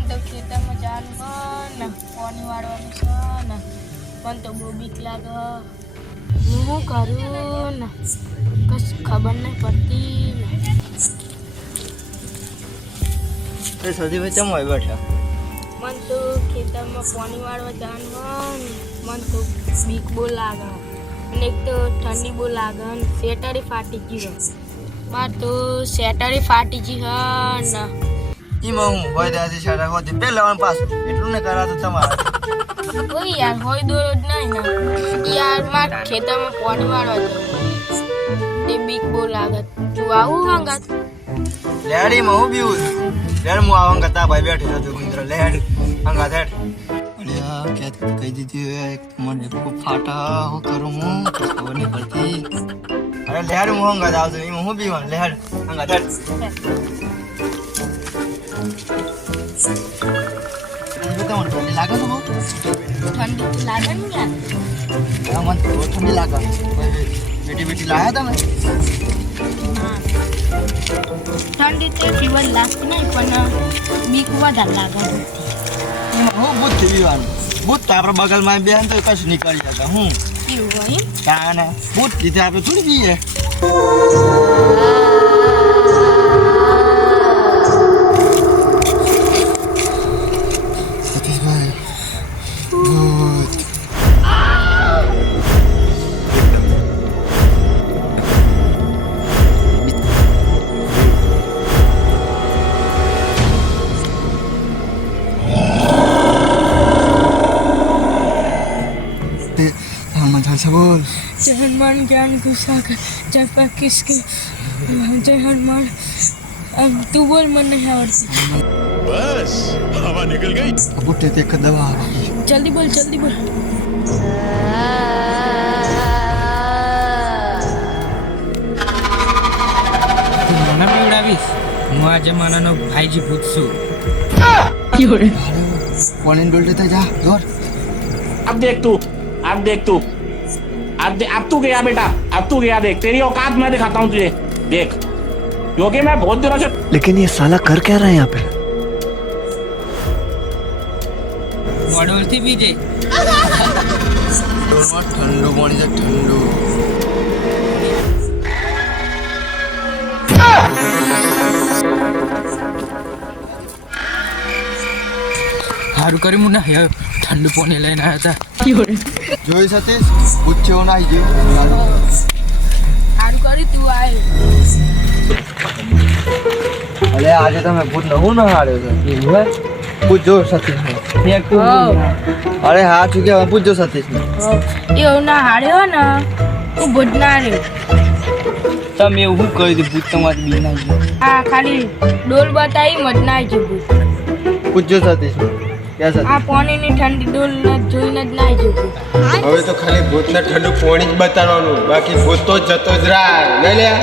મને તો ખેતરમાં જવાનું ને પાણી વાળવાનું છે ને મને તો બહુ બીક લાગે. હું શું કરું ને કશું ખબર નહીં પડતી ને. સૌથી ભાઈ ચમ હોય બેઠા? મને તો ખેતરમાં પાણી વાળવા જવાનું ને મને તો બીક બહુ લાગે અને એક તો ઠંડી બહુ લાગે ને સ્વેટરે ફાટી ગયું. મારે તો સ્વેટરે ફાટી ગયું ને એમાં હું હોય ત્યાંથી શાળા હોતી પહેલા પાછું એટલું ને કરાતું તમારે. ઓય યાર હોય દોરો જ નહીં ને યાર મારે ખેતરમાં પાણી વાળવા જવું તે બીક બહુ લાગે. તું આવું હંગાત? લેડીમાં હું બીવું લેડ હું આવા કરતા ભાઈ બેઠી હતું ગુંદર લેડ હંગાત હેડ. અરે આ કે કહી દીધી મને ખૂબ ફાટા હું કરું હું ખબર નહીં પડતી. અરે લેડ હું હંગાત આવતું એમાં હું બીવાનું લેડ હંગાત હેડ. ઠંડી લાગે તો બહુ ઠંડી તો લાગે ને યાર. મને બહુ ઠંડી લાગે. બેટી બેટી લાયા તમે? હા ઠંડી તો ફીવર લાગતી નહીં પણ બીક વધારે લાગે. એમાં હું ભૂત થી બીવાનું ભૂત તો આપણે બગલમાં બેન તો કશું નીકળી જતા હું એવું હોય કાને ભૂત લીધે આપણે થોડી બીએ. સતીશભાઈ ભૂત बोल जय हनुमान ज्ञान घुसाकर जय पर किसके जय हनुमान. अब तू बोल मन नहीं आवड़ती. बस हवा निकल गई. बूटे ते एक दवा जल्दी बोल जल्दी बोल. મને પીવડાવીશ હું આ જમાનાનો ભાઈજી ભૂત છું. पानी डोलते थे जा जोर. अब देख तू अब तू गया बेटा. अब तू गया. देख तेरी औकात मैं दिखाता हूँ तुझे. देख क्योंकि मैं बहुत दिनों से. लेकिन ये साला कर क्या रहा है यहाँ पे? વડોલથી બીજે ડોલમાં ઠંડુ પાણી છે ઠંડુ. સારું કર્યું હું ના ઠંડુ પાણી લઈને આવ્યા હતા. જોઈ સતીશ પૂછ્યો ના આવી ગયો. સારું કરી તું આય. અલે આજે તમે ભૂત નવું ના હાડ્યો છે પૂછજો સતીશ ને. અરે હા ચૂકે પૂછજો સતીશ ને. એવું ના હાર્યો ને તું ભૂત ના રહ્યો. તમે એવું શું કહી દીધું ભૂત તમારી બી ના ગયું? આ ખાલી ડોલ બતાવી મત ના આવી ભૂત. પૂછજો સતીશ ને. ક્યાં સતીશ? આ પાણીની ઠંડી ડોલ જોઈને જ ના આવી ભૂત. હવે તો ખાલી ભૂતને ઠંડુ પાણી જ બતાવવાનું બાકી ભૂત તો જતો જ રહે નહીં લ્યા.